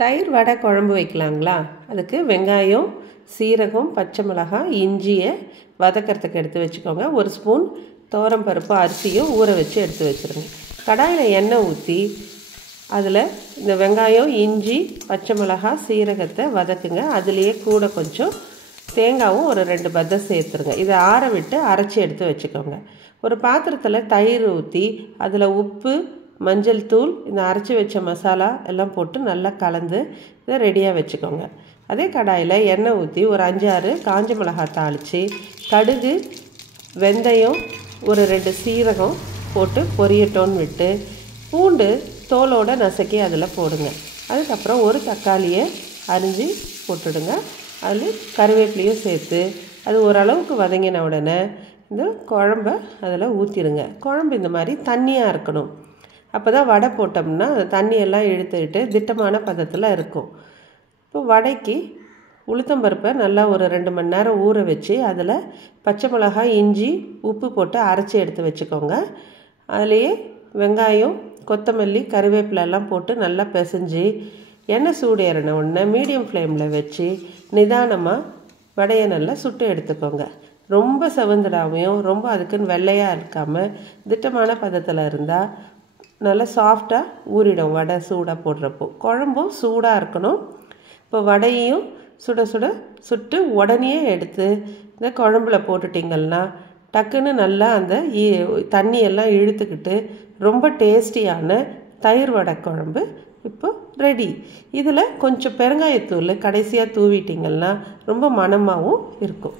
தயிர் வடை குழம்பு வைக்கலாங்களா? அதுக்கு வெங்காயம், சீரகம், பச்சை மிளகாய், இஞ்சியை வதக்கிறதுக்கு எடுத்து வச்சுக்கோங்க. ஒரு ஸ்பூன் துவரம் பருப்பு அரிசியும் ஊற வச்சு எடுத்து வச்சுருங்க. கடாயில் எண்ணெய் ஊற்றி அதில் இந்த வெங்காயம், இஞ்சி, பச்சை மிளகாய், சீரகத்தை வதக்குங்க. அதுலேயே கூட கொஞ்சம் தேங்காயும் ஒரு 2 பத்தை சேர்த்துருங்க. இதை ஆற விட்டு அரைச்சி எடுத்து வச்சுக்கோங்க. ஒரு பாத்திரத்தில் தயிர் ஊற்றி அதில் உப்பு, மஞ்சள் தூள், இந்த அரைச்சி வச்ச மசாலா எல்லாம் போட்டு நல்லா கலந்து இதை ரெடியாக வச்சுக்கோங்க. அதே கடாயில் எண்ணெய் ஊற்றி ஒரு 5-6 காஞ்ச மிளகாய் தாளித்து, கடுகு, வெந்தயம், ஒரு 2 சீரகம் போட்டு பொரியட்டோன்னு விட்டு, பூண்டு தோலோடு நசுக்கி அதில் போடுங்க. அதுக்கப்புறம் ஒரு தக்காளியை அரிஞ்சு போட்டுடுங்க. அதில் கருவேப்பிலையும் சேர்த்து அது ஓரளவுக்கு வதங்கின உடனே இந்த குழம்ப அதில் ஊற்றிடுங்க. குழம்பு இந்த மாதிரி தண்ணியாக இருக்கணும். அப்போ தான் வடை போட்டோம்னா தண்ணியெல்லாம் இழுத்துக்கிட்டு திட்டமான பதத்தில் இருக்கும். இப்போ வடைக்கு உளுத்தம்பருப்பை நல்லா ஒரு 2 மணி நேரம் ஊற வச்சு அதில் பச்சை மிளகாய், இஞ்சி, உப்பு போட்டு அரைச்சி எடுத்து வச்சுக்கோங்க. அதுலேயே வெங்காயம், கொத்தமல்லி, கருவேப்பிலை எல்லாம் போட்டு நல்லா பிசைஞ்சு எண்ணெய் சூடு ஏறின உடனே மீடியம் ஃப்ளேமில் வச்சு நிதானமாக வடையை நல்லா சுட்டு எடுத்துக்கோங்க. ரொம்ப செவந்துடாமையும் ரொம்ப அதுக்குன்னு வெள்ளையாக இருக்காமல் திட்டமான பதத்தில் இருந்தால் நல்லா சாஃப்டாக ஊறிடும் வடை சூடாக போடுறப்போ. குழம்பும் சூடாக இருக்கணும். இப்போ வடையையும் சுட சுட சுட்டு உடனே எடுத்து இந்த குழம்புல போட்டுட்டிங்கன்னா டக்குன்னு நல்லா அந்த தண்ணியெல்லாம் இழுத்துக்கிட்டு ரொம்ப டேஸ்டியான தயிர் வடை குழம்பு இப்போ ரெடி. இதில் கொஞ்சம் பெருங்காயத்தூள் கடைசியாக தூவிட்டிங்கன்னா ரொம்ப மணமாகவும் இருக்கும்.